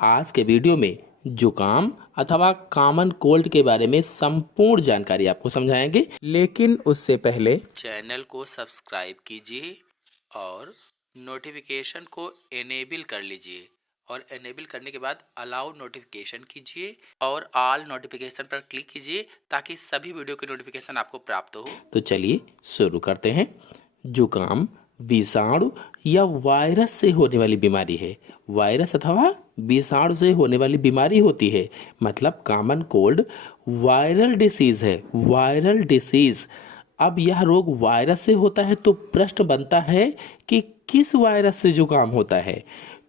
आज के वीडियो में जुकाम अथवा कॉमन कोल्ड के बारे में संपूर्ण जानकारी आपको समझाएंगे, लेकिन उससे पहले चैनल को सब्सक्राइब कीजिए और नोटिफिकेशन को एनेबल कर लीजिए और एनेबल करने के बाद अलाउ नोटिफिकेशन कीजिए और ऑल नोटिफिकेशन पर क्लिक कीजिए ताकि सभी वीडियो के नोटिफिकेशन आपको प्राप्त हो। तो चलिए शुरू करते हैं। जुकाम विषाणु या वायरस से होने वाली बीमारी है। वायरस अथवा विषाणु से होने वाली बीमारी होती है, मतलब कॉमन कोल्ड वायरल डिसीज है। Viral disease. अब यह रोग वायरस से होता है तो प्रश्न बनता है कि किस वायरस से जुकाम होता है।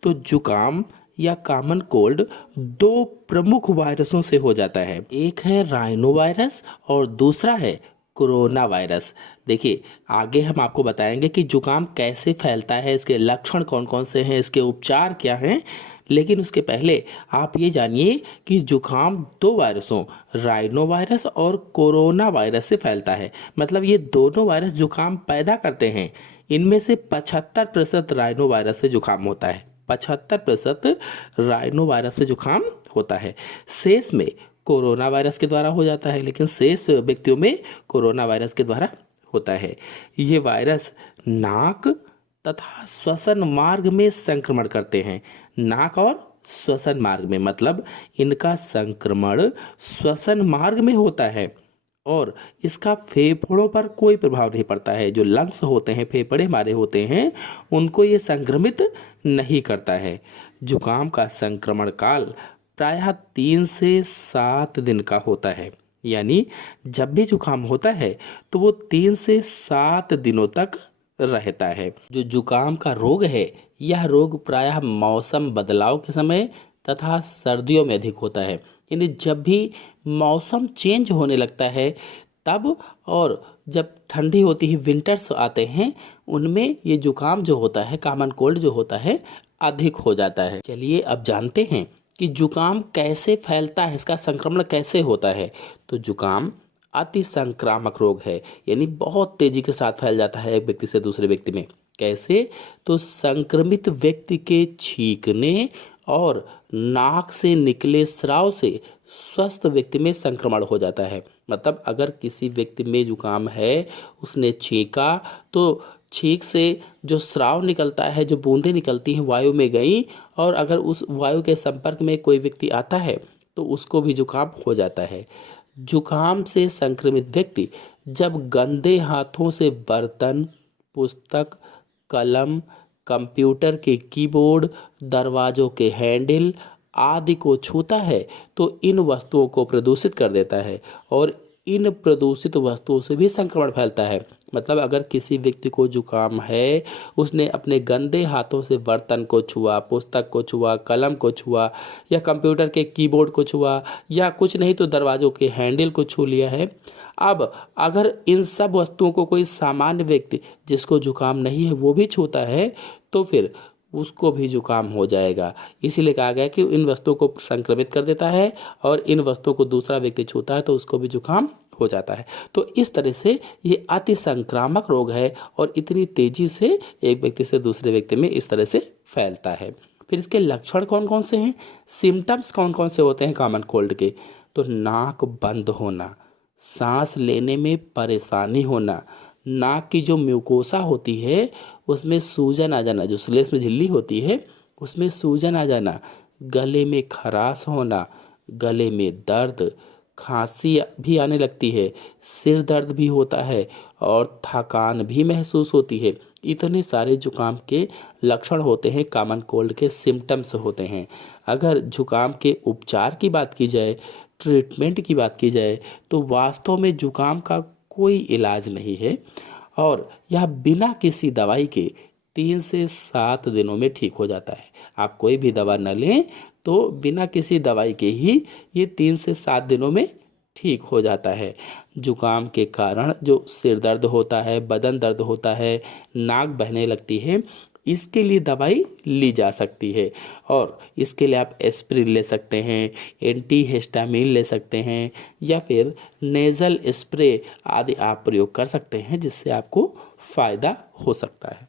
तो जुकाम या कॉमन कोल्ड दो प्रमुख वायरसों से हो जाता है। एक है राइनो वायरस और दूसरा है कोरोना वायरस। देखिए, आगे हम आपको बताएंगे कि जुकाम कैसे फैलता है, इसके लक्षण कौन कौन से हैं, इसके उपचार क्या हैं। लेकिन उसके पहले आप ये जानिए कि जुकाम दो वायरसों राइनो वायरस और कोरोना वायरस से फैलता है। मतलब ये दोनों वायरस जुकाम पैदा करते हैं। इनमें से 75% राइनो वायरस से जुकाम होता है। 75% राइनो वायरस से जुकाम होता है। शेष में कोरोना वायरस के द्वारा हो जाता है, लेकिन शेष व्यक्तियों में कोरोना वायरस के द्वारा होता है। ये वायरस नाक तथा श्वसन मार्ग में संक्रमण करते हैं। नाक और श्वसन मार्ग में, मतलब इनका संक्रमण श्वसन मार्ग में होता है और इसका फेफड़ों पर कोई प्रभाव नहीं पड़ता है। जो लंग्स होते हैं, फेफड़े हमारे होते हैं, उनको ये संक्रमित नहीं करता है। जुकाम का संक्रमण काल प्रायः 3 से 7 दिन का होता है। यानी जब भी जुकाम होता है तो वो 3 से 7 दिनों तक रहता है। जो जुकाम का रोग है, यह रोग प्रायः मौसम बदलाव के समय तथा सर्दियों में अधिक होता है। यानी जब भी मौसम चेंज होने लगता है तब, और जब ठंडी होती है, विंटर्स आते हैं, उनमें ये जुकाम जो होता है, कॉमन कोल्ड जो होता है, अधिक हो जाता है। चलिए अब जानते हैं कि जुकाम कैसे फैलता है, इसका संक्रमण कैसे होता है। तो जुकाम अति संक्रामक रोग है, यानी बहुत तेजी के साथ फैल जाता है एक व्यक्ति से दूसरे व्यक्ति में। कैसे? तो संक्रमित व्यक्ति के छींकने और नाक से निकले स्राव से स्वस्थ व्यक्ति में संक्रमण हो जाता है। मतलब अगर किसी व्यक्ति में जुकाम है, उसने छींका तो छींक से जो स्राव निकलता है, जो बूंदें निकलती हैं, वायु में गई, और अगर उस वायु के संपर्क में कोई व्यक्ति आता है तो उसको भी जुकाम हो जाता है। जुकाम से संक्रमित व्यक्ति जब गंदे हाथों से बर्तन, पुस्तक, कलम, कंप्यूटर के कीबोर्ड, दरवाजों के हैंडल आदि को छूता है तो इन वस्तुओं को प्रदूषित कर देता है और इन प्रदूषित वस्तुओं से भी संक्रमण फैलता है। मतलब अगर किसी व्यक्ति को जुकाम है, उसने अपने गंदे हाथों से बर्तन को छुआ, पुस्तक को छुआ, कलम को छुआ, या कंप्यूटर के कीबोर्ड को छुआ, या कुछ नहीं तो दरवाजों के हैंडल को छू लिया है। अब अगर इन सब वस्तुओं को कोई सामान्य व्यक्ति जिसको जुकाम नहीं है वो भी छूता है तो फिर उसको भी जुकाम हो जाएगा। इसीलिए कहा गया कि इन वस्तुओं को संक्रमित कर देता है और इन वस्तुओं को दूसरा व्यक्ति छूता है तो उसको भी जुकाम हो जाता है। तो इस तरह से ये अति संक्रामक रोग है और इतनी तेजी से एक व्यक्ति से दूसरे व्यक्ति में इस तरह से फैलता है। फिर इसके लक्षण कौन कौन से हैं, सिम्टम्स कौन कौन से होते हैं कॉमन कोल्ड के? तो नाक बंद होना, सांस लेने में परेशानी होना, नाक की जो म्यूकोसा होती है उसमें सूजन आ जाना, जो स्लेस में झिल्ली होती है उसमें सूजन आ जाना, गले में खराश होना, गले में दर्द, खांसी भी आने लगती है, सिर दर्द भी होता है और थकान भी महसूस होती है। इतने सारे जुकाम के लक्षण होते हैं, कॉमन कोल्ड के सिम्टम्स होते हैं। अगर जुकाम के उपचार की बात की जाए, ट्रीटमेंट की बात की जाए, तो वास्तव में जुकाम का कोई इलाज नहीं है और यह बिना किसी दवाई के 3 से 7 दिनों में ठीक हो जाता है। आप कोई भी दवा न लें तो बिना किसी दवाई के ही ये 3 से 7 दिनों में ठीक हो जाता है। जुकाम के कारण जो सिर दर्द होता है, बदन दर्द होता है, नाक बहने लगती है, इसके लिए दवाई ली जा सकती है और इसके लिए आप एस्प्रिन ले सकते हैं, एंटीहिस्टामिन ले सकते हैं, या फिर नेज़ल स्प्रे आदि आप प्रयोग कर सकते हैं जिससे आपको फ़ायदा हो सकता है।